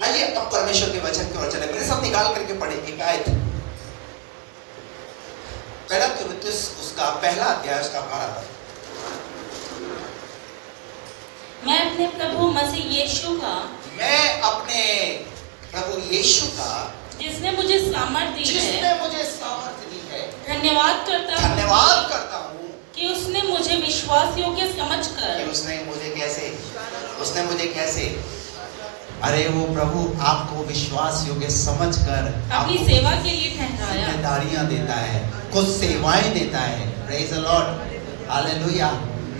आइए अब परमेश्वर के वचन की ओर चले। मेरे साथ निकाल करके पढ़े एक आयत, पहला तीमुथियुस उसका पहला अध्याय उसका 12 पद। मैं अपने प्रभु मसीह यीशु का, मैं अपने प्रभु यीशु का, जिसने मुझे सामर्थ्य दी है, धन्यवाद करता हूँ कि उसने मुझे विश्वास योग्य समझकर, उसने मुझे कैसे, अरे वो प्रभु आपको विश्वास योग्य समझकर अपनी सेवा के लिए ठहराया, जिम्मेदारियां देता है, कुछ सेवाएं देता है। Praise the Lord, hallelujah.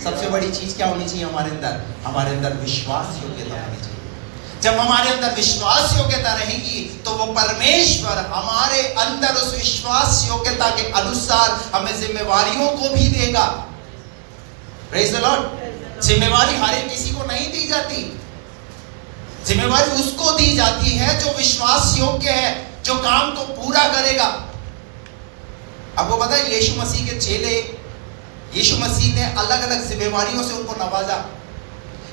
सबसे बड़ी चीज क्या होनी चाहिए हमारे अंदर? हमारे अंदर विश्वास योग्यता होनी चाहिए। जब हमारे अंदर विश्वास योग्यता रहेगी तो वो परमेश्वर हमारे अंदर उस विश्वास योग्यता के अनुसार हमें जिम्मेवारियों को भी देगा। Praise the Lord. जिम्मेवारी हर एक किसी को नहीं दी जाती, जिम्मेवारी उसको दी जाती है जो विश्वास योग्य है, जो काम को पूरा करेगा। आपको पता है यीशु मसीह के चेले, यीशु मसीह ने अलग अलग जिम्मेवारियों से उनको नवाजा।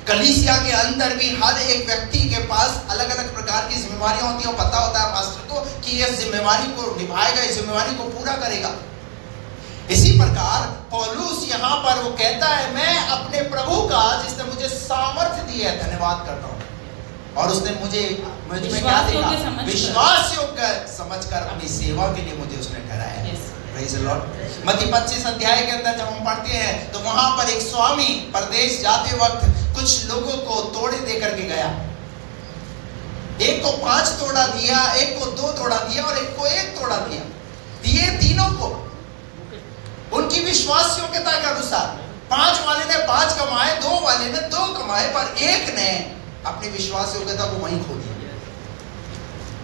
कलीसिया के अंदर भी हर एक व्यक्ति के पास अलग अलग प्रकार की जिम्मेवारियां होती हैं। पता होता है पास्टर को कि यह जिम्मेवारी को निभाएगा, इस जिम्मेवारी को पूरा करेगा। इसी प्रकार पौलुस यहाँ पर वो कहता है, मैं अपने प्रभु का जिसने मुझे सामर्थ्य दी है धन्यवाद करता हूँ, और उसने मुझे क्या देगा? विश्वास योग्य समझकर अपनी सेवा के लिए मुझे उसने ठहराया। Praise the Lord. मत्ती 25 अध्याय के अंदर जब हम पढ़ते हैं तो वहां पर एक स्वामी परदेश जाते वक्त कुछ लोगों को तोड़े दे करके गया। एक को 5 तोड़ा दिया, एक को 2 तोड़ा दिया और एक को 1 तोड़ा दिया। दिए तीनों को उनकी विश्वास योग्यता के अनुसार। 5 वाले ने 5 कमाए, 2 वाले ने 2 कमाए, पर एक ने अपनी विश्वास योग्यता को वहीं खो दिया।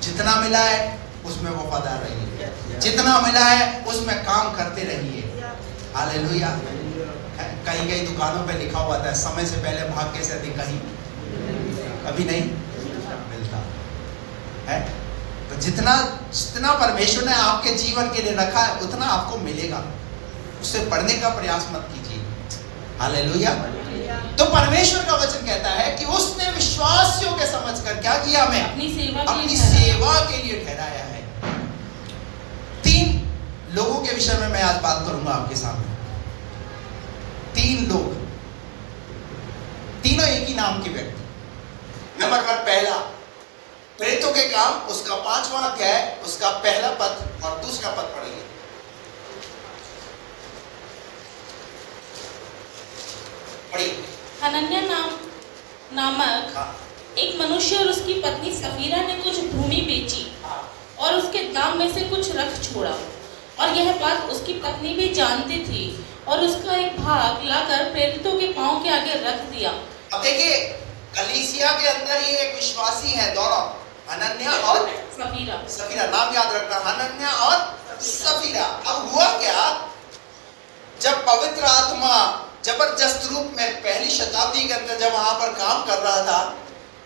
जितना मिला है उसमें वफादार रहिए, जितना मिला है उसमें काम करते रहिए। हालेलुया। कहीं कहीं दुकानों पे लिखा हुआ था, समय से पहले भाग्य से अधिक कहीं कभी नहीं मिलता है। तो जितना जितना परमेश्वर ने आपके जीवन के लिए रखा है उतना आपको मिलेगा, उससे बढ़ने का प्रयास मत कीजिए। हालेलुया। तो परमेश्वर का वचन कहता है कि उसने विश्वास योग्य समझकर क्या किया? मैं अपनी सेवा के लिए ठहराया है। 3 लोगों के विषय में मैं आज बात करूंगा आपके सामने। 3 लोग, तीनों एक ही नाम के व्यक्ति। नंबर 1 पहला, प्रेरितों के काम उसका 5वां अध्याय उसका पहला पद और दूसरा पद पढ़िए। हनन्याह नामक एक मनुष्य और उसकी पत्नी सफीरा ने कुछ भूमि बेची और उसके दाम में से कुछ रख छोड़ा, और यह बात उसकी पत्नी भी जानती थी, और उसका एक भाग लाकर प्रेरितों के पांव के आगे रख दिया। अब देखिए, कलीसिया के अंदर ये एक विश्वासी है, दोनों हनन्याह और सफीरा। नाम याद रखना, हनन्याह और सफीरा। अब हुआ क्या, जब पवित्र आत्मा जबरदस्त रूप में पहली शताब्दी के अंदर जब वहां पर काम कर रहा था,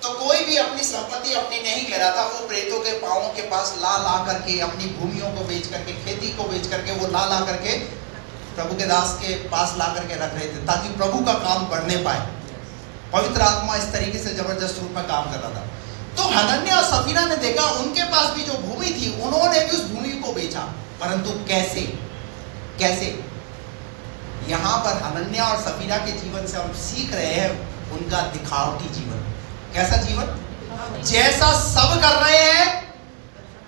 तो कोई भी अपनी संपत्ति अपनी नहीं कह रहा था। वो प्रेरितों के पांवों के पास ला करके, अपनी भूमियों को बेच करके, खेती को बेच करके, वो ला करके प्रभु के दास के पास ला करके रख रहे थे, ताकि प्रभु का काम बढ़ने पाए। पवित्र आत्मा इस तरीके से जबरदस्त रूप में काम कर रहा था। तो हनन्याह और सफीरा ने देखा उनके पास भी जो भूमि थी, उन्होंने भी उस भूमि को बेचा। परंतु कैसे? यहाँ पर हनन्याह और सफीरा के जीवन से हम सीख रहे हैं उनका दिखावटी जीवन। कैसा जीवन? जैसा सब कर रहे हैं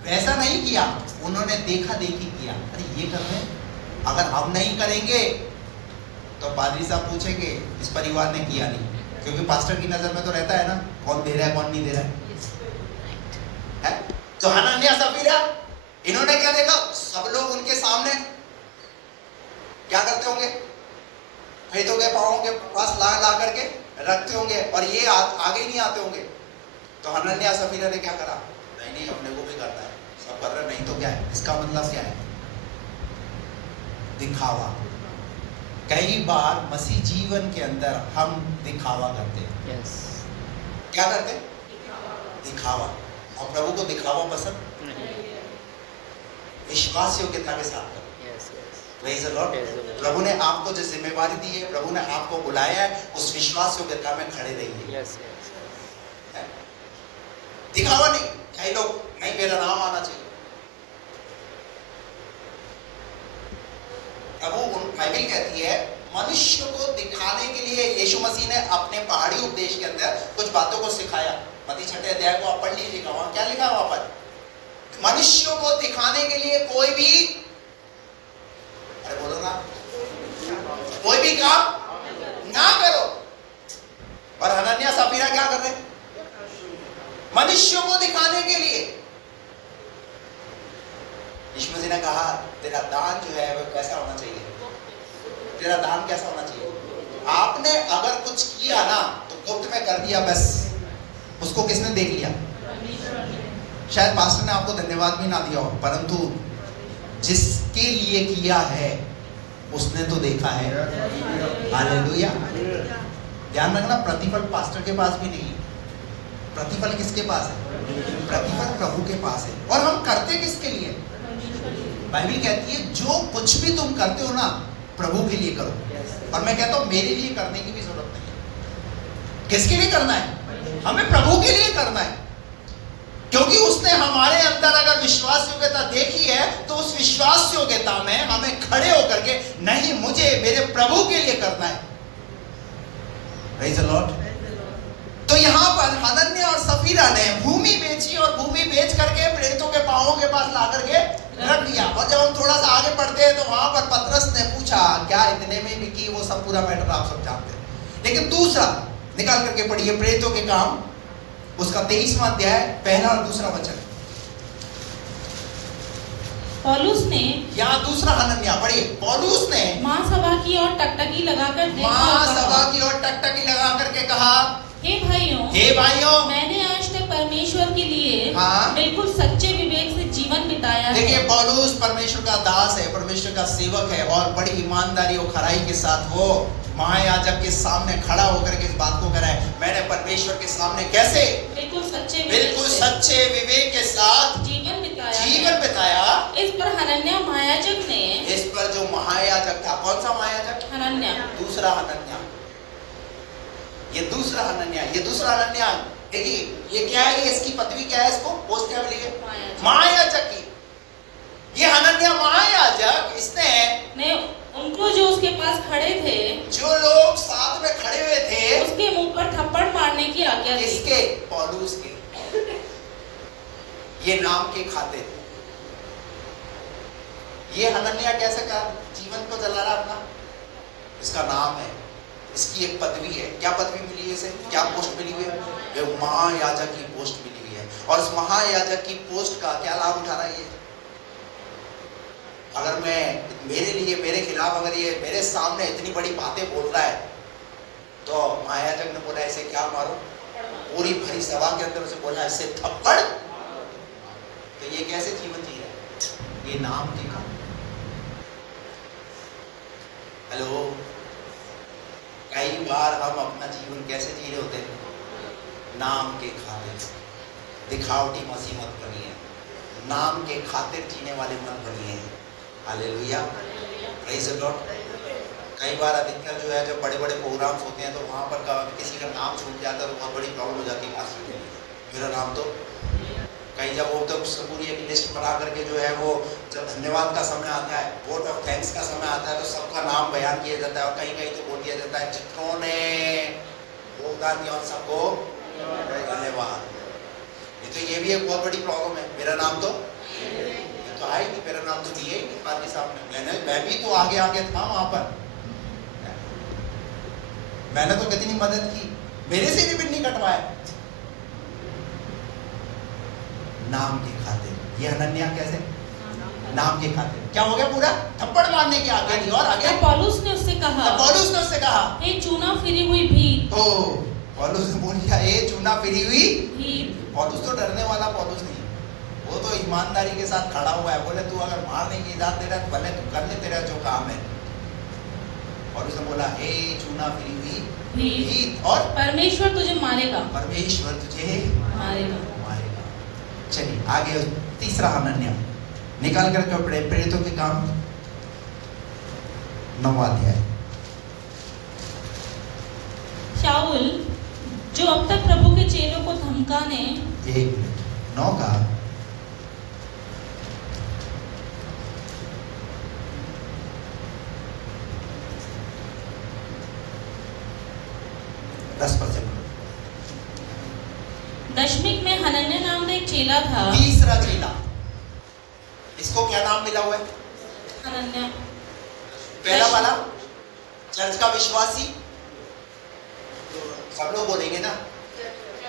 वैसा नहीं किया, उन्होंने देखा देखी किया। अरे ये कर रहे हैं, अगर हम नहीं करेंगे तो पादरी साहब पूछेंगे इस परिवार ने किया नहीं, क्योंकि पास्टर की नजर में तो रहता है ना कौन दे रहा है कौन नहीं दे रहा है। तो हनन्याह सफीरा इन्होंने क्या देखा? सब लोग उनके सामने क्या करते होंगे? प्रेरितों के पांवों के पास ला करके रखते होंगे, और ये आगे नहीं आते होंगे। तो हनन्याह सफीरा ने क्या करा? नहीं अपने को भी करना है, सब कर रहे नहीं तो क्या है? इसका मतलब क्या है? दिखावा। कई बार मसीह जीवन के अंदर हम दिखावा करते हैं। क्या करते? दिखावा। और प्रभु को दिखावा पसंद? विश्वास योग्यता के साथ करो। Praise the Lord. प्रभु ने आपको जो जिम्मेवारी दी है, प्रभु ने आपको बुलाया है, उस विश्वास योग्यता में खड़े रहिए। दिखावा नहीं। कई लोग नहीं मेरा नाम आना चाहिए। प्रभु बाइबल कहती है मनुष्य को दिखाने के लिए यीशु मसीह ने अपने पहाड़ी उपदेश के अंदर कुछ बातों को सिखाया। मत्ती 6 अध्याय को आप पढ़ लीजिएगा, वहां क्या लिखा है वहां पर? मनुष्यों को दिखाने के लिए कोई भी, अरे बोलो ना, कोई भी काम ना करो। और हनन्याह सफीरा क्या कर रहे हैं? मनुष्यों को दिखाने के लिए। यीशु मसीह ने कहा तेरा दान जो है वो कैसा होना चाहिए? तेरा दान कैसा होना चाहिए? आपने अगर कुछ किया ना तो गुप्त में कर दिया, बस उसको किसने देख लिया? शायद पास्टर ने आपको धन्यवाद भी ना दिया हो, परंतु जिसके लिए किया है उसने तो देखा है। हालेलुया। ध्यान रखना, प्रतिफल पास्टर के पास भी नहीं, प्रतिफल किसके पास है? प्रतिफल प्रभु के पास है। और हम करते किसके लिए? बाइबल कहती है जो कुछ भी तुम करते हो ना प्रभु के लिए करो। और मैं कहता हूं मेरे लिए करने की भी जरूरत नहीं है। किसके लिए करना है? हमें प्रभु के लिए करना है, क्योंकि उसने हमारे अंदर अगर विश्वास योग्यता देखी है तो उस विश्वास योग्यता में हमें खड़े होकर के नहीं मुझे मेरे प्रभु के लिए करना है। Praise the Lord. तो यहां पर हनन्याह और सफीरा ने भूमि बेची और भूमि बेच करके प्रेरितों के पांवों के पास ला करके रख दिया। और जब हम थोड़ा सा आगे बढ़ते हैं तो वहां पर पतरस ने पूछा क्या इतने में भी की? वो सब पूरा मैटर आप सब जानते हैं। लेकिन दूसरा निकाल करके पढ़िए प्रेरितों के काम उसका 23वां अध्याय पहला और दूसरा वचन। पौलुस ने, यहाँ दूसरा हनन्याह पढ़िए, पौलुस ने महासभा की ओर टकटकी लगाकर देखा और महासभा कहा, की ओर टकटकी लगा करके कहा, हे भाइयों, हे भाइयों, मैंने आज तक परमेश्वर के लिए हाँ। बिल्कुल सच्चे विवेक से जीवन बिताया देखिए है। पौलुस परमेश्वर का दास है, परमेश्वर का सेवक है और बड़ी ईमानदारी और खराई के साथ वो महायाजक के सामने खड़ा होकर के इस बात को करा है। मैंने परमेश्वर के सामने कैसे? बिल्कुल बिल्कुल सच्चे विवेक के साथ जीवन बिताया। इस पर हनन्याह महायाजक ने, इस पर जो महायाजक था, कौन सा महायाजक? हनन्याह, दूसरा हनन्याह। ये दूसरा हनन्याह, ये दूसरा हनन्याह। देखिए ये क्या है? ये इसकी पदवी क्या है? इसको पोस्ट क्या मिली है? महायाजक की। ये हनन्याह महायाजक, इसने ने उनको जो उसके पास खड़े थे, जो लोग साथ में खड़े हुए थे, उसके मुंह पर थप्पड़ मारने की आज्ञा दी। इसके पौलुस के ये नाम के खातिर ये हनन्याह कैसे का जीवन को जला रहा अपना? इसका नाम है, इसकी एक पदवी है। क्या पदवी मिली है इसे? क्या पोस्ट मिली हुई है? ये महायाजक की पोस्ट मिली हुई है। और इस महायाजक की पोस्ट का क्या लाभ उठा रहा है ये? अगर मैं मेरे लिए, मेरे खिलाफ अगर ये मेरे सामने इतनी बड़ी बातें बोल रहा है तो महायाजक ने बोला इसे क्या मारो? पूरी भरी सभा के अंदर उसे बोला इसे थप्पड़। तो ये कैसे जीवन जी रहा है? ये नाम के कारण। हेलो, कई बार हम अपना जीवन कैसे जी रहे होते हैं? नाम के खातिर। दिखावटी मसीह मत बनिए, नाम के खातिर जीने वाले मत बनिए। Hallelujah, praise the Lord. कई बार अधिकतर जो है जब बड़े बड़े प्रोग्राम्स होते हैं तो वहाँ पर किसी का नाम छूट जाता है तो बहुत बड़ी प्रॉब्लम हो जाती है पास्टर के लिए। मेरा नाम तो कहीं जब वो तो पूरी एक लिस्ट बना करके जो है वो जब धन्यवाद का समय आता है, वोट ऑफ थैंक्स का समय आता है तो सबका नाम बयान किया जाता है और कहीं कहीं तो बोल दिया जाता है जितनों ने योगदान दिया उन सबको धन्यवाद। ये भी एक बहुत बड़ी प्रॉब्लम है। मेरा नाम तो है ही नहीं, मेरा नाम तो दिया ही नहीं पार्टी साहब ने। मैं भी तो आगे आगे था वहां पर, मैंने तो कितनी मदद की, मेरे से रिबन नहीं कटवाया नाम के खातिर। ये हनन्याह कैसे? नाम के खातिर। क्या हो गया? पूरा थप्पड़ मारने की आज्ञा दी। और आगे पौलुस ने उससे कहा, हे चूना फिरी हुई भीड़। पौलुस ने बोल दिया ए चूना फिरी हुई भीड़। पौलुस तो डरने वाला पौलुस नहीं, वो तो ईमानदारी के साथ खड़ा हुआ है। बोले तू अगर मारने की इजाजत दे रहा है भले तू कर ले, तेरा जो काम है। और उसने बोला हे चूना फिरी हुई भीड़, और परमेश्वर तुझे मारेगा, परमेश्वर तुझे मारेगा। चलिए आगे तीसरा हनन्याह निकाल करके प्रेरितों के काम 9वां अध्याय। शाऊल जो अब तक प्रभु के चेलों को धमकाने एक मिनट, 9 का 10%। दशमिक में हनन्याह नाम का एक चेला था। तीसरा चेला, इसको क्या नाम मिला हुआ है? हनन्याह। पहला वाला चर्च का विश्वासी, सब लोग बोलेंगे ना,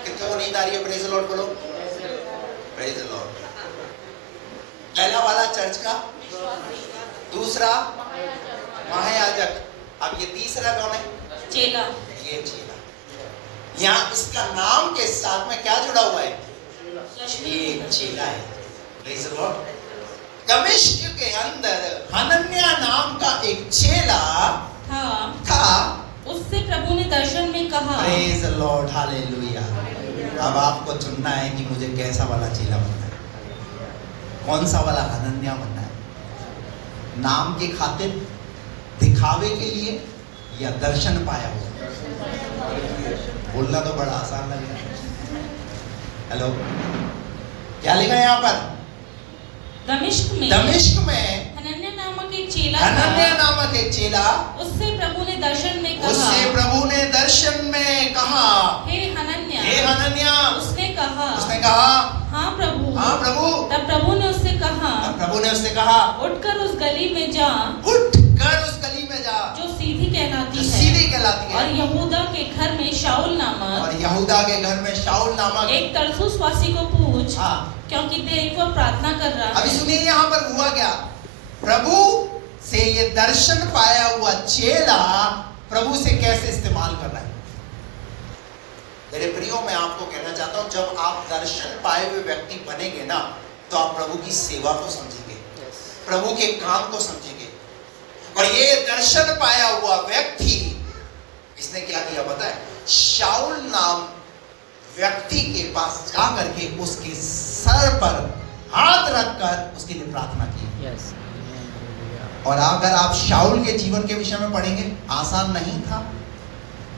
कितने को नींद आ रही है? प्रेज द लॉर्ड बोलो, प्रेज द लॉर्ड। पहला वाला चर्च का, दूसरा महायाजक, अब ये तीसरा कौन है? चेला। ये चेला। यहाँ इसका नाम के साथ में क्या जुड़ा हुआ है? ये चेला है। Praise the Lord. दमिश्क के अंदर हनन्याह नाम का एक चेला था। उससे प्रभु ने दर्शन में कहा, प्रेज द लॉर्ड, हालेलुया। अब आपको चुनना है कि मुझे कैसा वाला चेला बनना है, कौन सा वाला हनन्याह बनना है? नाम के खातिर, दिखावे के लिए, या दर्शन पाया हुआ? बोलना तो बड़ा आसान लग रहा है। हेलो, क्या लिखा है यहाँ पर? दमिश्क में हनन्याह नामक एक चेला हनन्याह नामक एक चेला, उससे प्रभु ने दर्शन में कहा, उससे प्रभु ने दर्शन में कहा, हे हनन्याह, हे हनन्याह। उसने कहा, हाँ प्रभु। तब प्रभु ने उससे कहा, उठकर उस गली में जा, जो सीधी कहलाती है, और यहूदा के घर में शाऊल नामक एक तरसुसवासी को पूछ, क्योंकि देख वह प्रार्थना कर रहा है। अभी सुनिए यहाँ पर हुआ क्या? प्रभु से ये दर्शन पाया हुआ चेला प्रभु से कैसे इस्तेमाल कर रहा है? मेरे प्रियो, मैं आपको कहना चाहता हूं, जब आप दर्शन पाए हुए व्यक्ति बनेंगे ना, तो आप प्रभु की सेवा को समझेंगे, प्रभु के काम को समझेंगे। और ये दर्शन पाया हुआ व्यक्ति, इसने क्या किया पता है? शाऊल नाम व्यक्ति के पास जा करके उसके सर पर हाथ रखकर उसके लिए प्रार्थना की। और अगर आप शाऊल के जीवन के विषय में पढ़ेंगे, आसान नहीं था।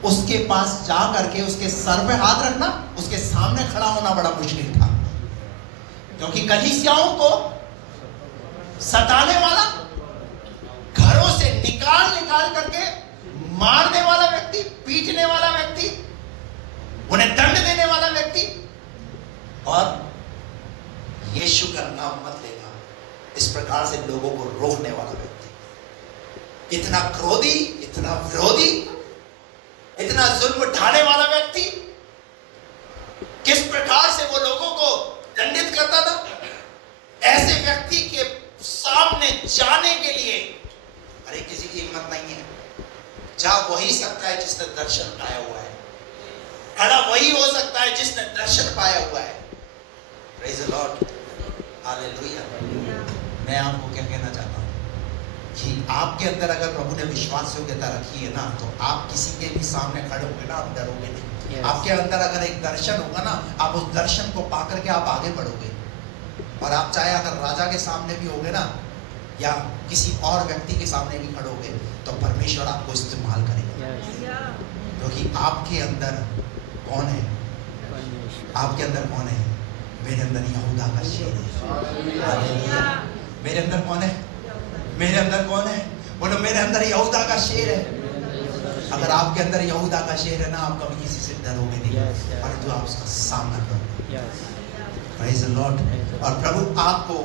उसके पास जा करके उसके सर पे हाथ रखना, उसके सामने खड़ा होना बड़ा मुश्किल था, क्योंकि कलीसियाओं को सताने वाला, घरों से निकाल करके मारने वाला व्यक्ति, पीटने वाला व्यक्ति, उन्हें दंड देने वाला व्यक्ति, और यीशु का नाम मत लेना, इस प्रकार से लोगों को रोकने वाला व्यक्ति, इतना क्रोधी, इतना विरोधी, इतना जुल्म ढाने वाला व्यक्ति, किस प्रकार से वो लोगों को दंडित करता था। ऐसे व्यक्ति के सामने जाने के लिए अरे किसी की हिम्मत नहीं है। जा वही सकता है जिसने दर्शन पाया हुआ है, खड़ा वही हो सकता है जिसने दर्शन पाया हुआ है। Praise the Lord, hallelujah. मैं आपको क्या कहना चाहता हूँ कि आपके अंदर अगर प्रभु ने विश्वास योग्यता रखी है ना, तो आप किसी के भी सामने खड़े होंगे ना, आप डरोगे नहीं। आपके अंदर अगर एक दर्शन होगा ना, आप उस दर्शन को पा करके आप आगे बढ़ोगे। और आप चाहे अगर राजा के सामने भी होगे ना, या किसी और व्यक्ति के सामने भी खड़ोगे, तो परमेश्वर आपको इस्तेमाल करेगा। क्योंकि आपके अंदर कौन है? आपके अंदर कौन है? मेरे अंदर यहूदा का शेर है। मेरे अंदर कौन है? मेरे अंदर कौन है? बोलो, मेरे अंदर यहूदा का शेर है। अगर आपके अंदर यहूदा का शेर है ना, आप कभी किसी से डरोगे नहीं, परंतु आप उसका सामना करोगे। Praise the Lord. और प्रभु आपको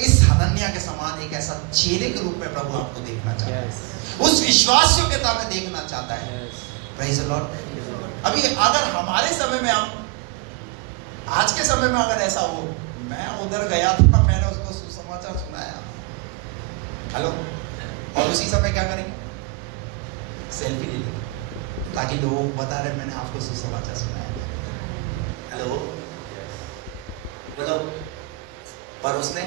इस हनन्याह के समान एक ऐसा चेले के रूप में प्रभु आपको देखना चाहता है, उस विश्वास योग्यता में देखना चाहता है। Praise the Lord. अभी अगर हमारे समय में, हम आज के समय में अगर ऐसा हो, मैं उधर गया था, मैंने उसको सुसमाचार सुनाया, हेलो, और उसी समय क्या करेंगे? सेल्फी ले लेंगे, ताकि लोग बता रहे मैंने आपको सुसमाचार सुनाया। हेलो, बोलो। पर उसने,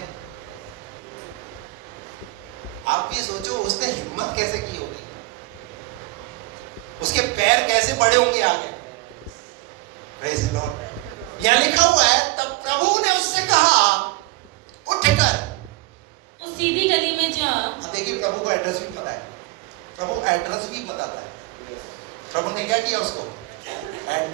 आप भी सोचो, उसने हिम्मत कैसे की होगी, उसके पैर कैसे बड़े होंगे आगे। Praise the Lord. यह लिखा हुआ है, तब प्रभु ने उससे कहा, उठकर उस सीधी गली में जा। देखिए, प्रभु को एड्रेस भी पता है, प्रभु एड्रेस भी बताता है। प्रभु ने क्या किया? उसको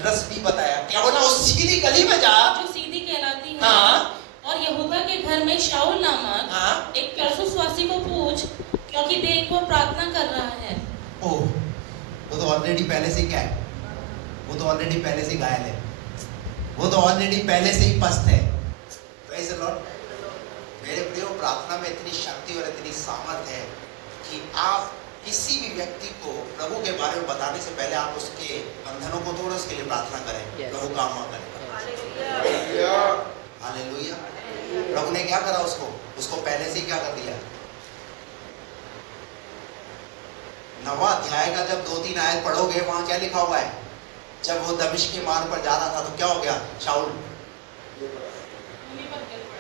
एड्रेस भी बताया। क्या बोला? उस सीधी गली में जा जो सीधी कहलाती है। हाँ। और यहूदा के घर में शाऊल नामक हाँ। एक तरसुसवासी को पूछ, क्योंकि देख वो प्रार्थना कर रहा है। ओह, वो तो ऑलरेडी पहले से क्या है? वो तो ऑलरेडी पहले से घायल है, वो तो ऑलरेडी पहले से ही पस्त है। Praise the Lord. मेरे प्रियो, प्रार्थना में इतनी शक्ति और इतनी सामर्थ्य है कि आप किसी भी व्यक्ति को प्रभु के बारे में बताने से पहले आप उसके बंधनों को तोड़ो, उसके लिए प्रार्थना करें। प्रभु काम करेगा। हालेलुया। प्रभु ने क्या करा? उसको पहले से ही क्या कर दिया? 9वां अध्याय का जब 2-3 आयत पढ़ोगे, वहां क्या लिखा हुआ है? जब वो दमिश्क के मार्ग पर जा रहा था तो क्या हो गया? शाऊल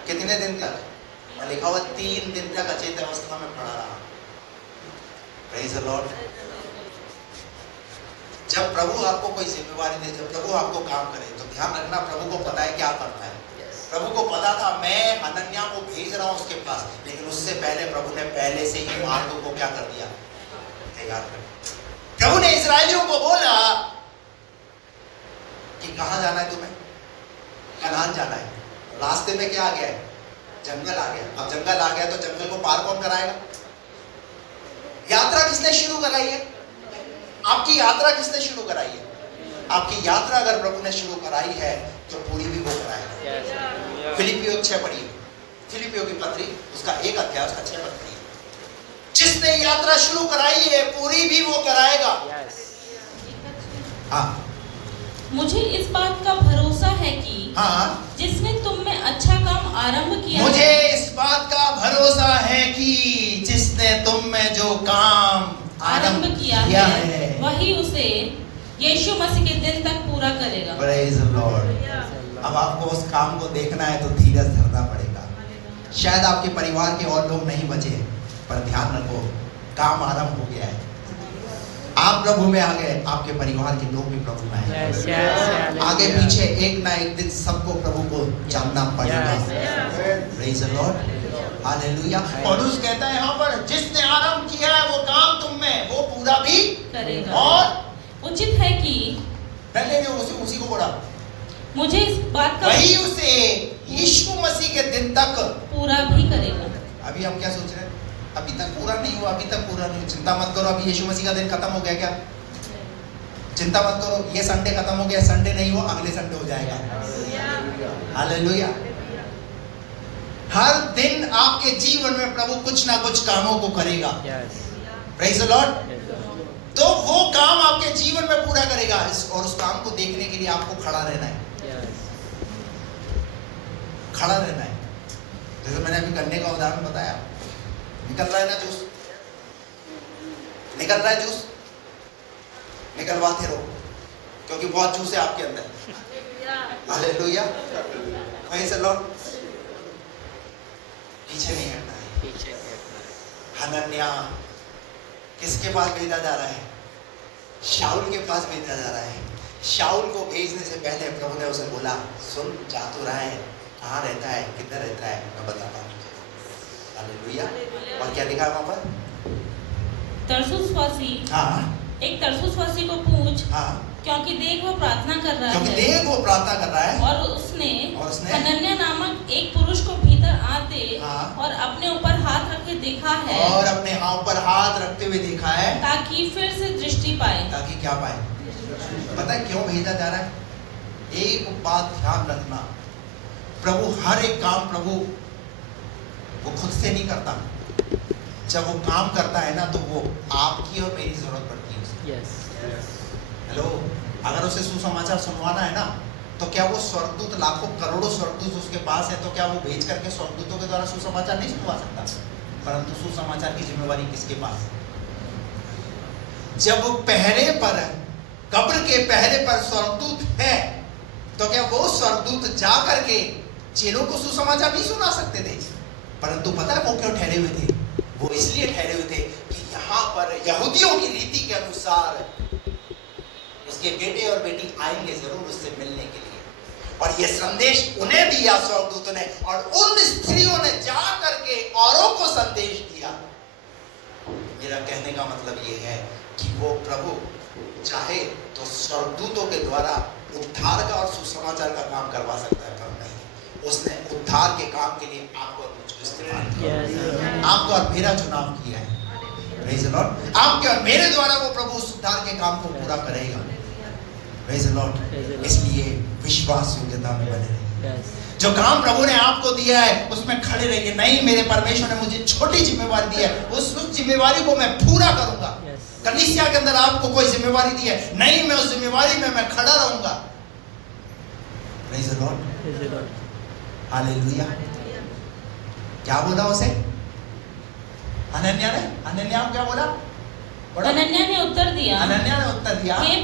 कितने दिन तक? लिखा हुआ 3 दिन तक अचेत अवस्था में पड़ा रहा। Praise the Lord. जब प्रभु आपको कोई जिम्मेवारी दे, जब प्रभु आपको काम करे, तो ध्यान रखना प्रभु को पता है क्या करना है। प्रभु को पता था मैं हनन्याह को भेज रहा हूं उसके पास, लेकिन उससे पहले प्रभु ने पहले से ही मार्ग को क्या कर दिया? तैयार कर दिया। प्रभु ने इस्राएलियों को बोला कि कहां जाना है तुम्हें? कनान जाना है। रास्ते में क्या आ गया है? जंगल आ गया। अब जंगल आ गया तो जंगल को पार कौन कराएगा? यात्रा किसने शुरू कराई है? आपकी यात्रा किसने शुरू कराई है? आपकी यात्रा अगर प्रभु ने शुरू कराई है तो पूरी भी वो कराएगा। फिलिपियों 6 पढ़िए, फिलिपियों की पत्री उसका 1 अध्याय उसका 6 पद पढ़िए। जिसने यात्रा शुरू कराई है पूरी भी वो कराएगा। हाँ, मुझे इस बात का भरोसा है कि हाँ, जिसने तुम में अच्छा काम आरंभ किया मुझे है, इस बात का भरोसा है कि जिसने तुम में जो काम आरंभ किया है वही उसे यीशु मसीह के दिन तक पूरा करेगा। Praise the Lord. अब आपको उस काम को देखना है तो धीरज धरना पड़ेगा। शायद आपके परिवार के और लोग नहीं बचे, पर ध्यान रखो काम आरंभ हो गया है। आप प्रभु में आ गए, आपके परिवार के लोग भी प्रभु में आए। आगे पीछे एक ना एक दिन सबको प्रभु को जानना पड़ेगा। Praise the Lord. हालेलुया। पौलुस कहता है यहाँ पर, जिसने आरंभ किया है वो काम तुम में वो पूरा भी करेगा। और उचित है कि पहले जो उसी को बोला, मुझे इस बात का वही उसे यीशु मसीह के दिन तक पूरा भी करेगा। अभी हम क्या सोच रहे हैं? अभी तक पूरा नहीं हुआ, अभी तक पूरा नहीं हुआ। चिंता मत करो, अभी यीशु मसीह का दिन खत्म हो गया क्या? चिंता मत करो, ये संडे खत्म हो गया, संडे नहीं हुआ, अगले संडे हो जाएगा। हालेलुया। हर दिन आपके जीवन में प्रभु कुछ ना कुछ कामों को करेगा। Praise the Lord. तो वो काम आपके जीवन में पूरा करेगा, और उस काम को देखने के लिए आपको खड़ा रहना है। खड़ा रहना है। जैसे मैंने अभी गन्ने का उदाहरण बताया, निकल रहा है ना जूस, निकल रहा है जूस, निकलवाते रहो, क्योंकि बहुत जूस है आपके अंदर। हालेलुया। Praise the Lord. पीछे नहीं हटना है। हनन्याह किसके पास भेजा जा रहा है? शाऊल के पास भेजा जा रहा है। शाऊल को भेजने से पहले प्रभु ने उसे बोला, सुन, जा तो रहा है, कहाँ रहता है, किधर रहता है, मैं बताता हूँ। हालेलुया। और क्या लिखा है वहाँ पर? तरसुसवासी, हाँ, एक तरसुसवासी को पूछ, हाँ, क्योंकि देख वो प्रार्थना कर रहा क्योंकि है। देख वो प्रार्थना कर रहा है। और उसने हनन्याह नामक एक पुरुष को भीतर आते हाँ, और अपने ऊपर हाथ रखे देखा है, और अपने हाथ पर हाथ रखते हुए देखा है, ताकि फिर से दृष्टि पाए। ताकि क्या पाए? पता है क्यों भेजा जा रहा है? एक बात ध्यान रखना, प्रभु हर एक काम प्रभु वो खुद से नहीं करता। जब वो काम करता है ना, तो वो आपकी और मेरी जरूरत पड़ती है उसे। हेलो, अगर उसे सुसमाचार सुनवाना है ना, तो क्या वो स्वर्गदूत, लाखों करोड़ों स्वर्गदूत उसके पास है, तो क्या वो भेज करके स्वर्गदूतों के द्वारा सुसमाचार नहीं सुनवा सकता? परंतु सुसमाचार की जिम्मेवारी किसके पास? जब वो पहरे पर, कब्र के पहरे पर स्वर्गदूत है, तो क्या वो स्वर्गदूत जा करके चेलों को सुसमाचार नहीं सुना सकते थे? परंतु पता है वो क्यों ठहरे हुए थे? वो इसलिए ठहरे हुए थे कि यहाँ पर यहूदियों की रीति के अनुसार उसके बेटे और बेटी आएंगे जरूर उससे मिलने के लिए, और ये संदेश उन्हें दिया स्वर्गदूतों ने, और उन स्त्रियों ने जा करके औरों को संदेश दिया। मेरा कहने का मतलब ये है कि वो प्रभु चाहे तो स्वर्गदूतों के द्वारा उद्धार का और सुसमाचार का काम करवा सकता है, पर नहीं, उसने उद्धार के काम के लिए आपको और मुझको इस्तेमाल किया, आपको और मेरा चुनाव किया है। Praise the Lord. आपके और मेरे द्वारा वो प्रभु उस उद्धार के काम को पूरा करेगा। Praise the Lord. इसलिए विश्वास योग्यता में बने रहिए। जो काम प्रभु ने आपको दिया है उसमें खड़े रहिए। नहीं, मेरे परमेश्वर ने मुझे छोटी जिम्मेवारी दी है, उस जिम्मेवारी को मैं पूरा करूंगा। कलीसिया के अंदर आपको कोई जिम्मेवारी दी है, नहीं, मैं उस जिम्मेवारी में मैं खड़ा रहूंगा। Praise the Lord. हालेलुया। क्या बोला उसे अनन्या ने? अनन्या को क्या बोला? अनन्या ने उत्तर दिया, हे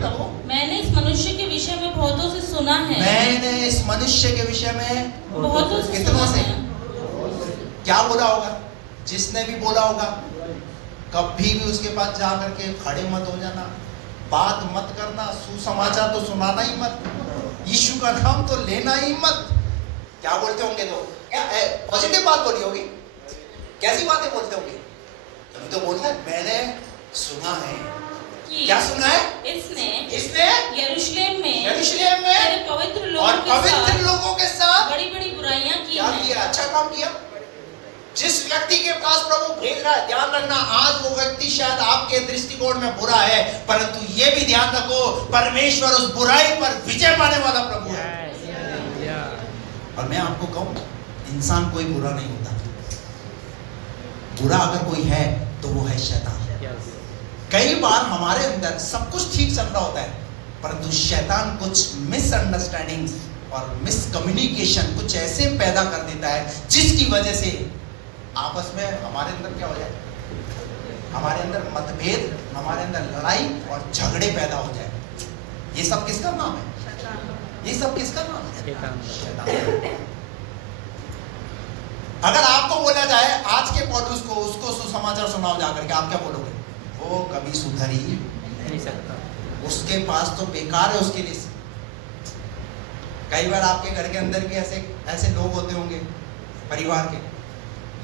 प्रभु, मैंने इस मनुष्य के विषय में बहुतों से सुना है। मैंने इस मनुष्य के विषय में बहुतों से कितनों सुना से? है। क्या बोला होगा? जिसने भी बोला होगा, कभी भी उसके पास जा करके खड़े मत हो जाना, बात मत करना, सुसमाचार तो सुनाना ही मत, यीशु का नाम तो लेना ही मत। क्या बोलते होंगे? तो क्या पॉजिटिव बात बोली होगी? कैसी बातें बोलते होंगे? अभी तो बोलना है, मैंने सुना है। क्या सुना है? इसने यरूशलेम में तेरे पवित्र लोगों के साथ बड़ी-बड़ी बुराइयां की क्या हैं। किया? अच्छा काम किया। जिस व्यक्ति के पास प्रभु भेज रहा है, ध्यान रखना, आज वो व्यक्ति शायद आपके दृष्टिकोण में बुरा है, परंतु ये भी ध्यान रखो, परमेश्वर उस बुराई पर विजय पाने वाला प्रभु है। और मैं आपको कहूं, इंसान कोई बुरा नहीं होता। बुरा अगर कोई है तो वो है शैतान। कई बार हमारे अंदर सब कुछ ठीक चल रहा होता है, परंतु शैतान कुछ मिसअंडरस्टैंडिंग और मिसकम्युनिकेशन कुछ ऐसे पैदा कर देता है जिसकी वजह से आपस में हमारे अंदर क्या हो जाए, हमारे अंदर मतभेद, हमारे अंदर लड़ाई और झगड़े पैदा हो जाए। ये सब किसका नाम है? ये सब किसका नाम है? शैतान। अगर आपको बोला जाए आज के पौलुस को, उसको सुसमाचार सुनाओ जाकर के, आप क्या बोलोगे? वो कभी सुधर ही नहीं सकता, उसके पास तो बेकार है उसके लिए। कई बार आपके घर के अंदर भी ऐसे लोग होते होंगे परिवार के,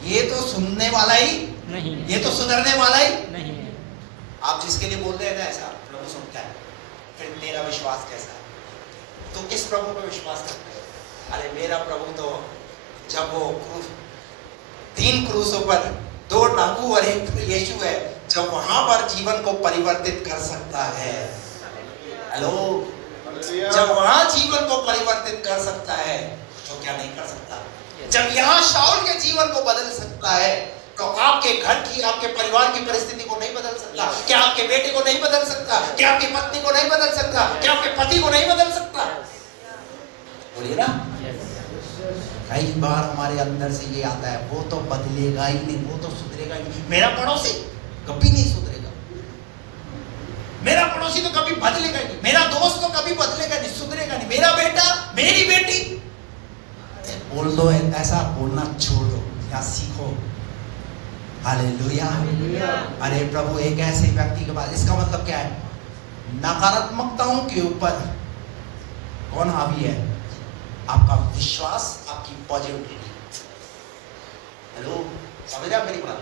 ये तो सुनने वाला ही नहीं, ये तो सुधरने वाला ही नहीं है। आप जिसके लिए बोल रहे हैं ना ऐसा, प्रभु सुनता है, फिर तेरा विश्वास कैसा है? तो किस प्रभु पर विश्वास करते है? अरे मेरा प्रभु तो जब वो 3 क्रूसों पर 2 डाकू और 1 यीशु है, जब वहां पर जीवन को परिवर्तित कर सकता है। हेलो, जब वहां जीवन को परिवर्तित कर सकता है तो क्या नहीं कर सकता? जब यहाँ शाऊल के जीवन को बदल सकता है तो आपके घर की, आपके परिवार की परिस्थिति को नहीं बदल सकता? क्या आपके बेटे को नहीं बदल सकता? क्या आपकी पत्नी को नहीं बदल सकता? क्या आपके पति को नहीं बदल सकता? बोलिए ना। कई बार हमारे अंदर से ये आता है, वो तो बदलेगा ही नहीं, वो तो सुधरेगा ही नहीं। मेरा पड़ोसी कभी नहीं सुधरेगा, मेरा पड़ोसी तो कभी बदलेगा नहीं, मेरा दोस्त तो कभी बदलेगा नहीं, सुधरेगा नहीं, मेरा बेटा, मेरी बेटी। बोल दो, ऐसा बोलना छोड़ दो या सीखो। हालेलुया। अरे प्रभु एक ऐसे व्यक्ति के पास, इसका मतलब क्या है? नकारात्मकताओं के ऊपर कौन हावी है? आपका विश्वास, आपकी पॉजिटिविटी। हेलो, समझ रहे आप मेरी बात?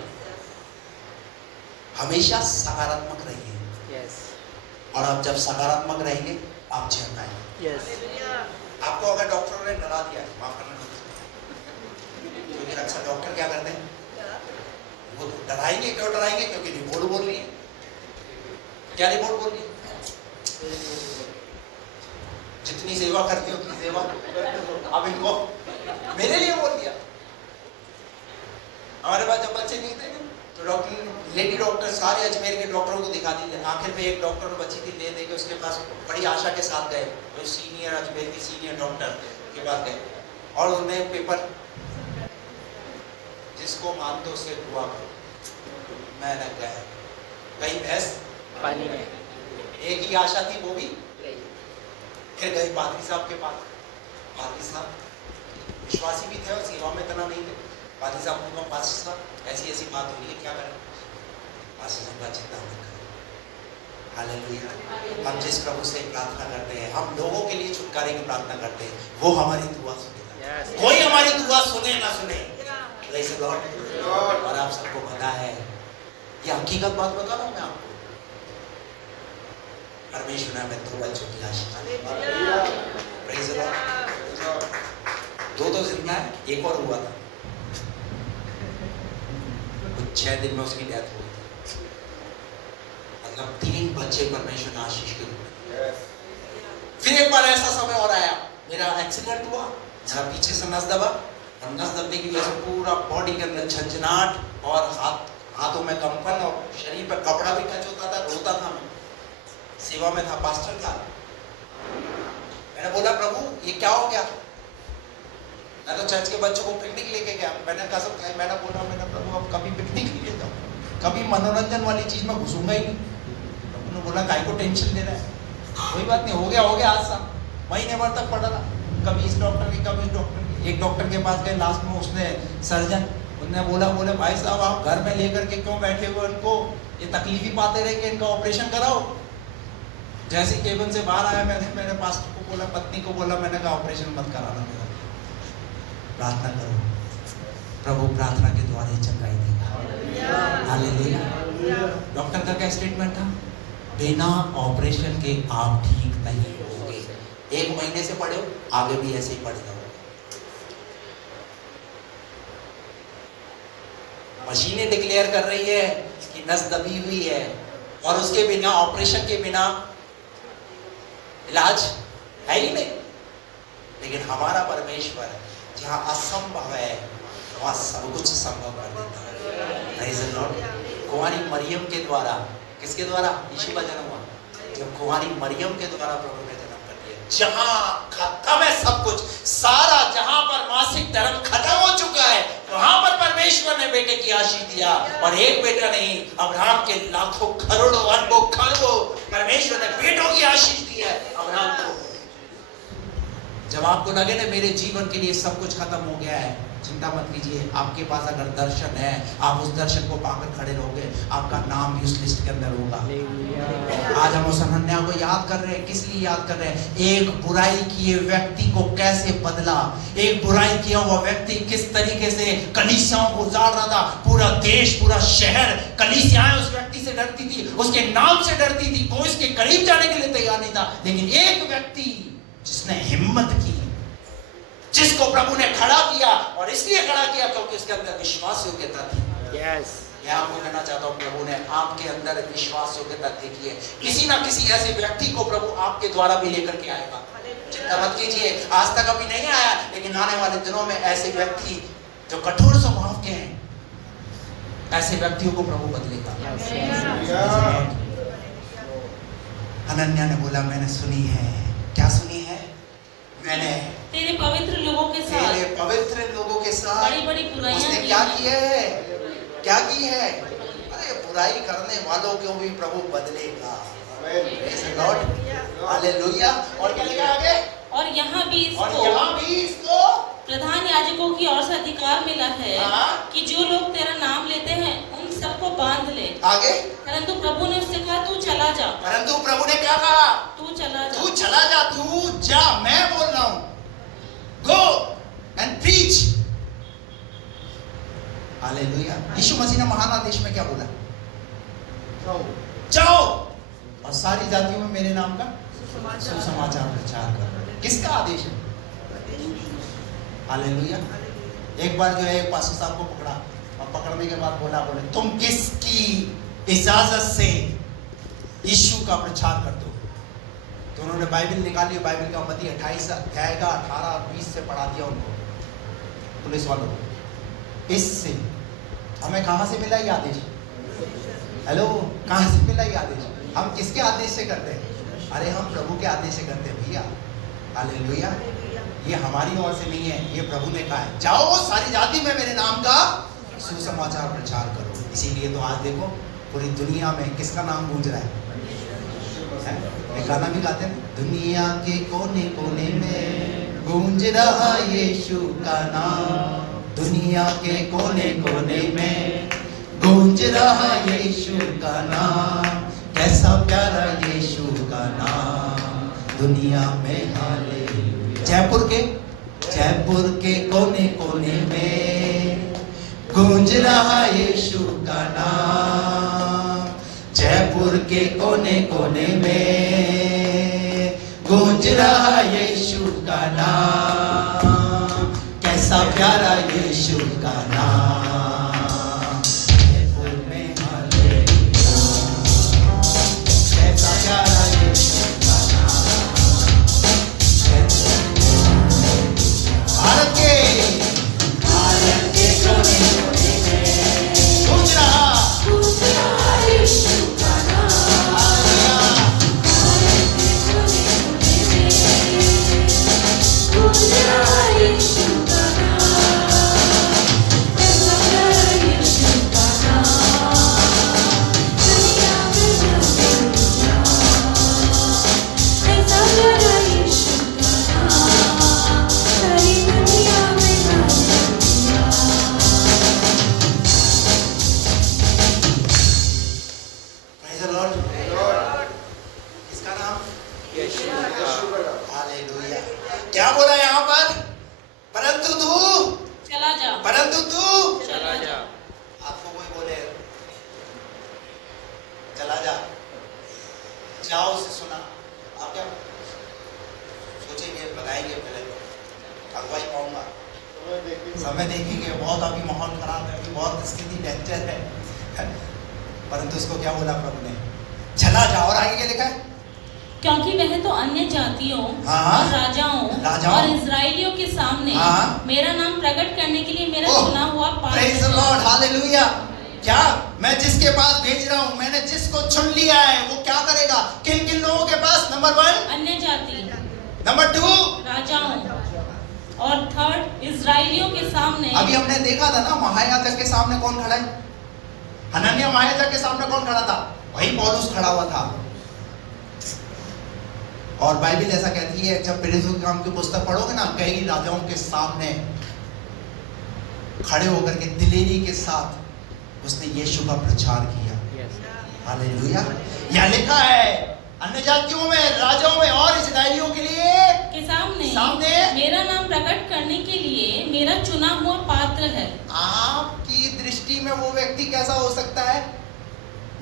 हमेशा सकारात्मक रहिए। और आप जब सकारात्मक रहेंगे आप जीत पाएंगे। आपको अगर डॉक्टरों ने डरा दिया, माफ करना, क्योंकि अक्सर डॉक्टर क्या करते हैं, वो डराएंगे। क्यों डराएंगे? क्योंकि रिपोर्ट बोल रही है। क्या रिपोर्ट बोल रही है? जितनी सेवा करती हो उतनी सेवा। अब इनको मेरे लिए बोल दिया। हमारे पास जब बच्चे नहीं थे तो डॉक्टर, लेडी डॉक्टर सारे अजमेर के डॉक्टरों को दिखा दी। आखिर में एक डॉक्टर को बच्ची थी, ले दे के उसके पास बड़ी आशा के साथ गए, तो सीनियर अजमेर के सीनियर डॉक्टर के पास गए और उन्हें पेपर, जिसको मान दो उसे दुआ करो। मैंने गया, गई भैंस पानी में, एक ही आशा थी, वो भी फिर गए पादरी साहब के पास। पादरी साहब विश्वासी भी थे और सेवा में इतना नहीं थे। पादरी साहब को कहा, पादरी साहब ऐसी ऐसी बात हो रही है, क्या करें? पादरी साहब का चिंता मत करो। हालेलुया। हम जिस प्रभु से प्रार्थना करते हैं, हम लोगों के लिए छुटकारे की प्रार्थना करते हैं, वो हमारी दुआ सुनेगा। कोई हमारी दुआ सुने ना सुने, और आप सबको पता है, ये हकीकत बात बता रहा हूं मैं आपको। परमेश्वर ने हमें 2 बच्चों की आशीष दी। Praise the lord. 2 जिंदा है, एक और हुआ था, कुछ 6 दिन में उसकी डेथ हो गई। मतलब 3 बच्चे परमेश्वर ने आशीष के रूप में। फिर एक बार ऐसा समय और आया, मेरा एक्सीडेंट हुआ, मेरा पीछे से नस दबा, और नस दबने की वजह से पूरा बॉडी के अंदर झंझनाहट और हाथों में कंपन और शरीर पर कपड़ा भी टच होता था, रोता था मैं। सेवा में था, पास्टर था। मैंने बोला प्रभु ये क्या हो गया? मैं तो चर्च के बच्चों को पिकनिक लेके गया, मैंने कसम खाई, मैंने बोला मैंने प्रभु अब कभी पिकनिक नहीं ले जाऊँ, कभी मनोरंजन वाली चीज में घुसूंगा ही नहीं। उन्होंने बोला काहे को टेंशन ले रहा है, कोई बात नहीं, हो गया आज सा महीने भर तक पड़ा रहा, कभी इस डॉक्टर की कभी इस डॉक्टर की। एक डॉक्टर के पास गए, लास्ट में उसने सर्जन उन्होंने बोले भाई साहब आप घर में लेकर के क्यों बैठे हुए, उनको ये तकलीफ ही पाते रहे कि इनका ऑपरेशन कराओ। जैसे केबिन से बाहर आया मैंने पास्टर को बोला, पत्नी को बोला, मैंने कहा ऑपरेशन मत कराना मेरा, प्रार्थना करो, प्रभु प्रार्थना के द्वारा ही चंगाई देगा। हालेलुया। डॉक्टर का क्या स्टेटमेंट था? बिना ऑपरेशन के आप ठीक नहीं होगे। 1 महीने से पड़े हो, आगे भी ऐसे ही पड़े रहो। मशीनें डिक्लेयर कर रही है कि नस दबी हुई है और उसके बिना, ऑपरेशन के बिना इलाज है ही नहीं। लेकिन हमारा परमेश्वर जहां असंभव है वहां सब कुछ संभव कर देता है। Praise the Lord. कुंवारी मरियम के द्वारा, किसके द्वारा? यीशु का जन्म हुआ। जब कुंवारी मरियम के द्वारा प्रभु ने जन्म कर दिया, जहां खत्म है सब कुछ, सारा जहां पर मासिक धर्म खत्म हो चुका है, वहां पर परमेश्वर ने बेटे की आशीष दिया। और एक बेटा नहीं, अब्राहम के लाखों करोड़ों अरबों खरबों परमेश्वर ने बेटों की आशीष दी है अब्राहम को। जब आपको लगे ना मेरे जीवन के लिए सब कुछ खत्म हो गया है, चिंता मत कीजिए, आपके पास अगर दर्शन है, आप उस दर्शन को पाकर खड़े रहोगे, आपका नाम भी उस लिस्ट के अंदर होगा। आज हम उस हनन्याह को याद कर रहे हैं, किस लिए याद कर रहे हैं? एक बुराई किए व्यक्ति को कैसे बदला, एक बुराई किया हुआ व्यक्ति किस तरीके से कलीसियाओं को उजाड़ रहा था। पूरा देश, पूरा शहर, कलीसियाएं उस व्यक्ति से डरती थी, उसके नाम से डरती थी, कोई उसके करीब जाने के लिए तैयार नहीं था। लेकिन एक व्यक्ति जिसने हिम्मत की, जिसको प्रभु ने खड़ा किया, और इसलिए खड़ा किया क्योंकि उसके अंदर विश्वास योग्यता थी। मैं आपको कहना चाहता हूं, प्रभु ने आपके अंदर विश्वास योग्यता देखी है। किसी ना किसी ऐसे व्यक्ति को प्रभु आपके द्वारा भी लेकर के आएगा। चिंता मत कीजिए, आज तक अभी नहीं आया, लेकिन आने वाले दिनों में ऐसे व्यक्ति जो कठोर स्वभाव के हैं, ऐसे व्यक्तियों को प्रभु बदलेगा। हनन्याह ने बोला मैंने सुनी है। क्या सुनी है? मैंने तेरे पवित्र लोगों के साथ बड़ी-बड़ी बुराइयां उसने क्या की है? क्या की है? अरे बुराई करने वालों को भी प्रभु बदलेगा। Praise the Lord. हालेलुया। और क्या लिखा आगे? और यहाँ भी इसको प्रधान याजकों की ओर से अधिकार मिला है कि जो लोग तेरा नाम लेते हैं उन सबको बांध ले। आगे? परंतु प्रभु ने उससे कहा तू चला जा। परंतु प्रभु ने क्या कहा? तू चला जा। तू चला जा, तू जा, मैं बोल रहा हूं। Go and preach। हालेलुया। यीशु मसीह ने महान आदेश में क्या बोला? जाओ और सारी जातियों में मेरे नाम का सुसमाचार प्रचार करो। किसका आदेश है? हालेलुया। एक बार जो है एक पास्टर साहब को पकड़ा, और पकड़ने के बाद बोले तुम किसकी इजाजत से यीशु का प्रचार करते हो? तो उन्होंने बाइबल निकाली, बाइबल का मत्ती 28 अध्याय का 18-20 से पढ़ा दिया उनको, पुलिस वालों को। इससे हमें कहां से मिला ये आदेश? हेलो, कहां से मिला ये आदेश? हम किसके आदेश से करते हैं? अरे हम प्रभु के आदेश से करते हैं भैया। हालेलुया। ये हमारी ओर से नहीं है, ये प्रभु ने कहा है जाओ सारी जाति में मेरे नाम का सुसमाचार प्रचार करो। इसीलिए तो आज देखो पूरी दुनिया में किसका नाम गूंज रहा है? गाना भी गाते हैं, दुनिया के कोने कोने में गूंज रहा यीशु का नाम, दुनिया के कोने कोने में गूंज रहा यीशु का नाम, कैसा प्यारा यीशु का नाम दुनिया में। हालेलुया। जयपुर के कोने कोने में गूंज रहा यीशु का नाम, जयपुर सुर के कोने कोने में गूंज रहा यीशु का नाम, कैसा प्यारा यीशु का नाम, महफिल में हालेलुया, कैसा प्यारा यीशु का नाम, भारत के कोने कोने में गूंज रहा यीशु का नाम, गूंज रहा यीशु का नाम, कैसा प्यारा यीशु का नाम, दुनिया में हालेलुया, कैसा प्यारा यीशु का नाम, सारी दुनिया में हालेलुया। Praise the Lord. इसका नाम हालेलुया। क्या बोला यहाँ पर? परंतु तू चला जा। आपको कोई बोले चला जा, जाओ से सुना, आप क्या सोचेंगे? बताएंगे पहले अगुवाई पाऊंगा, समय देखेंगे, बहुत अभी माहौल खराब है, अभी बहुत स्थिति डेंजर है, परंतु उसको क्या बोला प्रभु ने? चला जा। और आगे क्या लिखा है? क्योंकि वह तो अन्य जातियों हाँ। और राजाओं और इजराइलियों के सामने हाँ। मेरा नाम प्रकट करने के लिए मेरा ओह, चुना हुआ Praise the पात्र Lord, है। हालेलुया। क्या मैं जिसके पास भेज रहा हूं, मैंने जिसको चुन लिया है, वो क्या करेगा? किन किन लोगों के पास? नंबर 1, अन्य जाति, नंबर 2, राजाओं और थर्ड इजराइलियों के सामने। अभी हमने देखा था ना, महायाजक के सामने कौन खड़ा है? हनन्याह महायाजक के सामने कौन खड़ा था? वही पौलुस खड़ा हुआ था। और बाइबल ऐसा कहती है, जब प्रेरितों के काम की पुस्तक पढ़ोगे ना, कई राजाओं के सामने खड़े होकर के दिलेरी के साथ उसने यीशु का प्रचार किया। हालेलुया। यहाँ लिखा है अन्य जातियों में, राजाओं में और इस्राएलियों के लिए सामने मेरा नाम प्रकट करने के लिए मेरा चुना हुआ पात्र है। आपकी दृष्टि में वो व्यक्ति कैसा हो सकता है?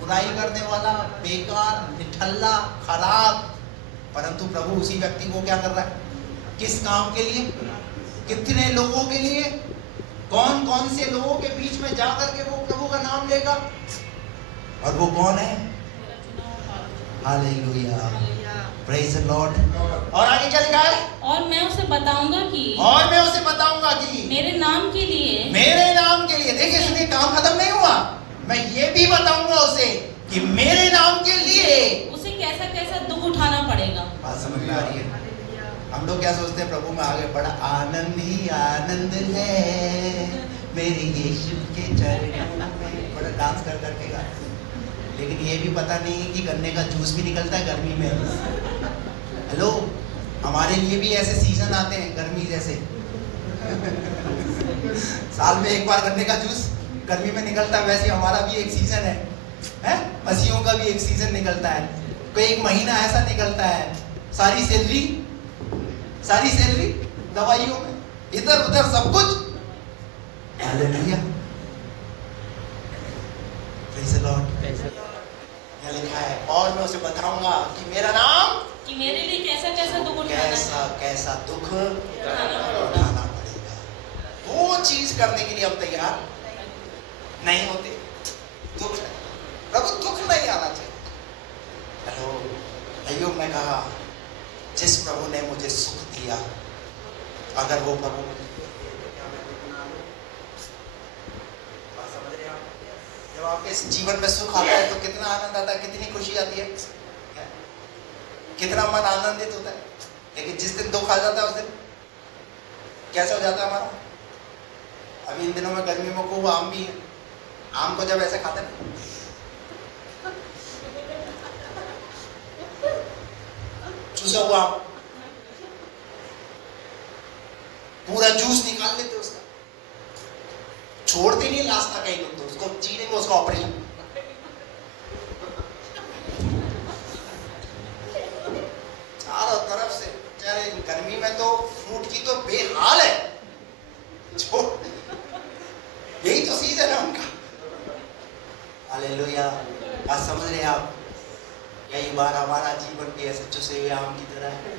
बुराई करने वाला, बेकार, निठल्ला, खराब, परंतु प्रभु उसी व्यक्ति को क्या कर रहा है? किस काम के लिए? कितने लोगों के लिए? कौन कौन से लोगों के बीच में जाकर के वो प्रभु का नाम लेगा? और वो कौन है? Hallelujah, praise the Lord. और आगे क्या लिखा है? और मैं उसे बताऊंगा कि मेरे नाम के लिए। देखिए, इसलिए काम खत्म नहीं हुआ। मैं ये भी बताऊंगा उसे कि मेरे नाम के लिए उसे कैसा कैसा दुख उठाना पड़ेगा। बात समझ में आ रही है? हम लोग क्या सोचते हैं? प्रभु में आगे बड़ा आनंद ही आनंद है मेरे यीशु के चरणों में, बड़ा डांस कर करके गा। लेकिन ये भी पता नहीं है कि गन्ने का जूस भी निकलता है गर्मी में। हेलो, हमारे लिए भी ऐसे सीजन आते हैं गर्मी जैसे। साल में एक बार गन्ने का जूस गर्मी में निकलता है, वैसे हमारा भी एक सीजन है? मसीहों का भी एक सीजन निकलता है, कोई एक महीना ऐसा निकलता है। सारी सैलरी दवाइयों में, इधर उधर सब कुछ। Hallelujah, praise the Lord. यहाँ लिखा है, और मैं उसे बताऊंगा कि मेरा नाम, कि मेरे लिए कैसा कैसा दुख उठाना है। कैसा दुख उठाना पड़ेगा। उठाना पड़ेगा। वो चीज करने के लिए हम तैयार नहीं होते। दुख, प्रभु दुख नहीं आना चाहिए। हेलो, अय्यूब ने कहा, जिस प्रभु ने मुझे सुख दिया, अगर वो प्रभु जब आपके इस जीवन में सुख आता है तो कितना आनंद आता है, कितनी खुशी आती है, कितना मन आनंदित होता है। लेकिन जिस दिन दुख आ जाता है उस दिन कैसा हो जाता है हमारा? अभी इन दिनों में गर्मी में खूब आम भी है। आम को जब ऐसे खाते हैं, चूसा हुआ आम, पूरा जूस निकाल लेते उसका, छोड़ते नहीं लास्ट तक। कई लोग तो उसको चीने में उसका ऑपरेशन। चारों तरफ से चाहे गर्मी में तो फ्रूट की तो बेहाल है, छोड़, यही तो सीजन है उनका। हालेलुया, बात समझ रहे हैं आप? कई बार हमारा जीवन भी ऐसे चुसे हुए आम की तरह है।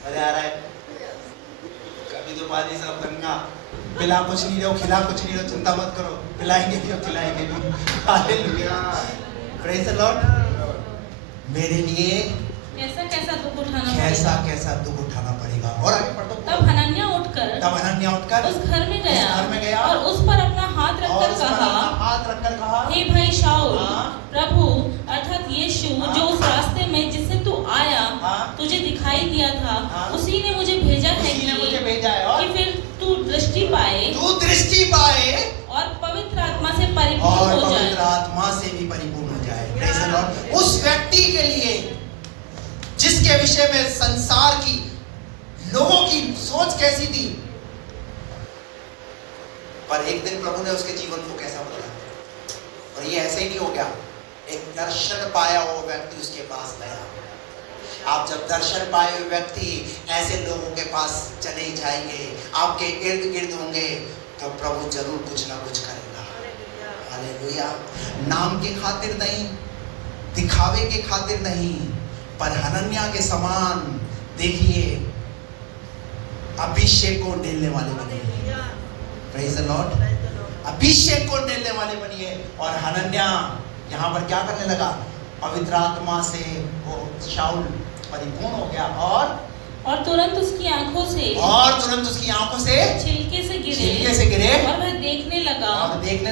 मजा आ रहा है? कभी तो बाजी साहब गंगा पिला कुछ नहीं रहो, खिला कुछ नहीं रहो, चिंता मत करो, पिलाएंगे भी और खिलाएंगे भी। Hallelujah, praise the Lord. मेरे लिए कैसा कैसा दुख उठाना कैसा पड़ेगा। कैसा दुख उठाना पड़ेगा। और आगे पढ़ दो। तब हनन्याह उठकर तब हनन्याह उठकर उस घर में गया और और उस पर अपना हाथ और रखकर उस पर कहा, अपना हाथ रखकर कहा, हे भाई शाऊल, हाँ। प्रभु अर्थात यीशु हाँ। जो उस रास्ते में जिससे तू आया हाँ। तुझे दिखाई दिया था, हाँ। उसी ने मुझे भेजा है उसी ने मुझे कि भेजा है कि फिर तू दृष्टि पाए तू दृष्टि पाए और पवित्र आत्मा से और परिपूर्ण हो पवित्र जाए। आत्मा से भी परिपूर्ण हो जाए। Praise the Lord। उस व्यक्ति के लिए जिसके विषय में संसार की लोगों की सोच कैसी थी, पर एक दिन प्रभु ने उसके जीवन को कैसा बदला। और ये ऐसे ही नहीं हो गया, एक दर्शन पाया वो व्यक्ति उसके पास गया। आप जब दर्शन पाए हुए व्यक्ति ऐसे लोगों के पास चले जाएंगे, आपके इर्द गिर्द होंगे, तो प्रभु जरूर कुछ ना कुछ करेगा। हालेलुया। नाम की खातिर नहीं, दिखावे के खातिर नहीं, पर हनन्याह के समान देखिए अभिषेक को ढेलने वाले बनिए। Praise the Lord. अभिषेक को ढेलने वाले बनिए। और हनन्याह यहाँ पर क्या करने लगा? पवित्र आत्मा से वो शाऊल परिपूर्ण हो गया और तुरंत उसकी आंखों से छिलके से गिरे और वह देखने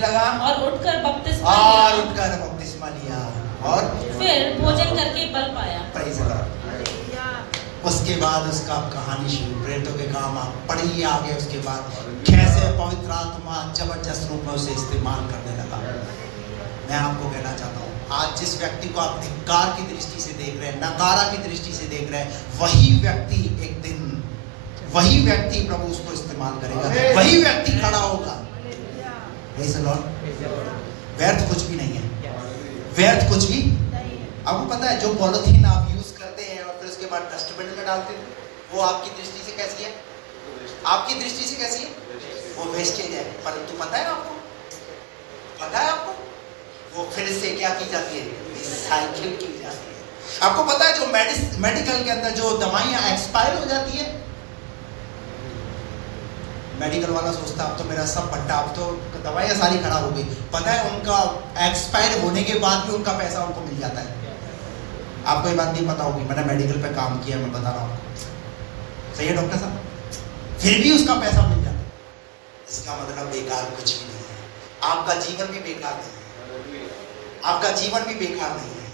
लगा और उठकर बपतिस्मा लिया और फिर भोजन करके बल पाया। Praise the Lord. उसके बाद उसका कहानी शुरू, प्रेरितों के काम आप पढ़िए आगे। उसके बाद कैसे पवित्र आत्मा जबरदस्त रूप में उसे इस्तेमाल करने लगा। मैं आपको कहना चाहता हूँ, आज जिस व्यक्ति को आप धिक्कार की दृष्टि से देख रहे हैं, नकारा की दृष्टि से देख रहे हैं, वही व्यक्ति प्रभु उसको इस्तेमाल करेगा, वही व्यक्ति खड़ा होगा। Praise the Lord. व्यर्थ कुछ भी नहीं है, व्यर्थ कुछ भी। आपको पता है जो पॉलिथीन आप यूज करते हैं और फिर उसके बाद डस्टबिन में डालते हैं, वो आपकी दृष्टि से कैसी है? आपकी दृष्टि से कैसी है? वो वेस्टेज है। परंतु पता है आपको वो फिर से क्या की जाती है? रिसाइकिल की जाती है। आपको पता है जो मेडिकल के अंदर जो दवाइयां एक्सपायर हो जाती है, मेडिकल वाला सोचता अब तो मेरा सब पट्टा, अब तो दवाइयां सारी खराब हो गई। पता है उनका एक्सपायर होने के बाद भी उनका पैसा उनको मिल जाता है। आपको ये बात नहीं पता होगी, मैंने मेडिकल पे काम किया, मैं बता रहा हूँ। सही है डॉक्टर साहब? फिर भी उसका पैसा मिल जाता है। इसका मतलब बेकार कुछ भी नहीं है। आपका जीवन भी बेकार नहीं है, आपका जीवन भी बेकार नहीं है।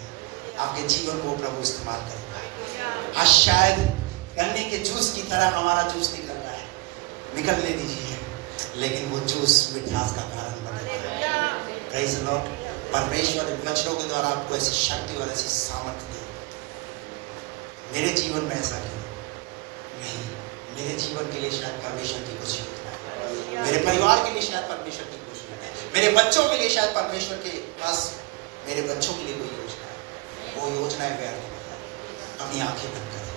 आपके जीवन को प्रभु इस्तेमाल करेगा। आज शायद गन्ने के जूस की तरह हमारा जूस निकल रहा है, निकलने दीजिए, लेकिन वो जूस मिठास का कारण बनेगा। Praise the Lord. परमेश्वर वचनों के द्वारा आपको ऐसी शक्ति और ऐसी सामर्थ्य दी। मेरे जीवन में ऐसा क्यों नहीं? मेरे जीवन के लिए शायद परमेश्वर की कुछ योजना है, मेरे परिवार के लिए शायद परमेश्वर की कुछ योजना है, मेरे बच्चों के लिए शायद परमेश्वर के पास मेरे बच्चों के लिए कोई योजना है। वो योजना है व्यर्थ। अपनी आंखें बंद करें।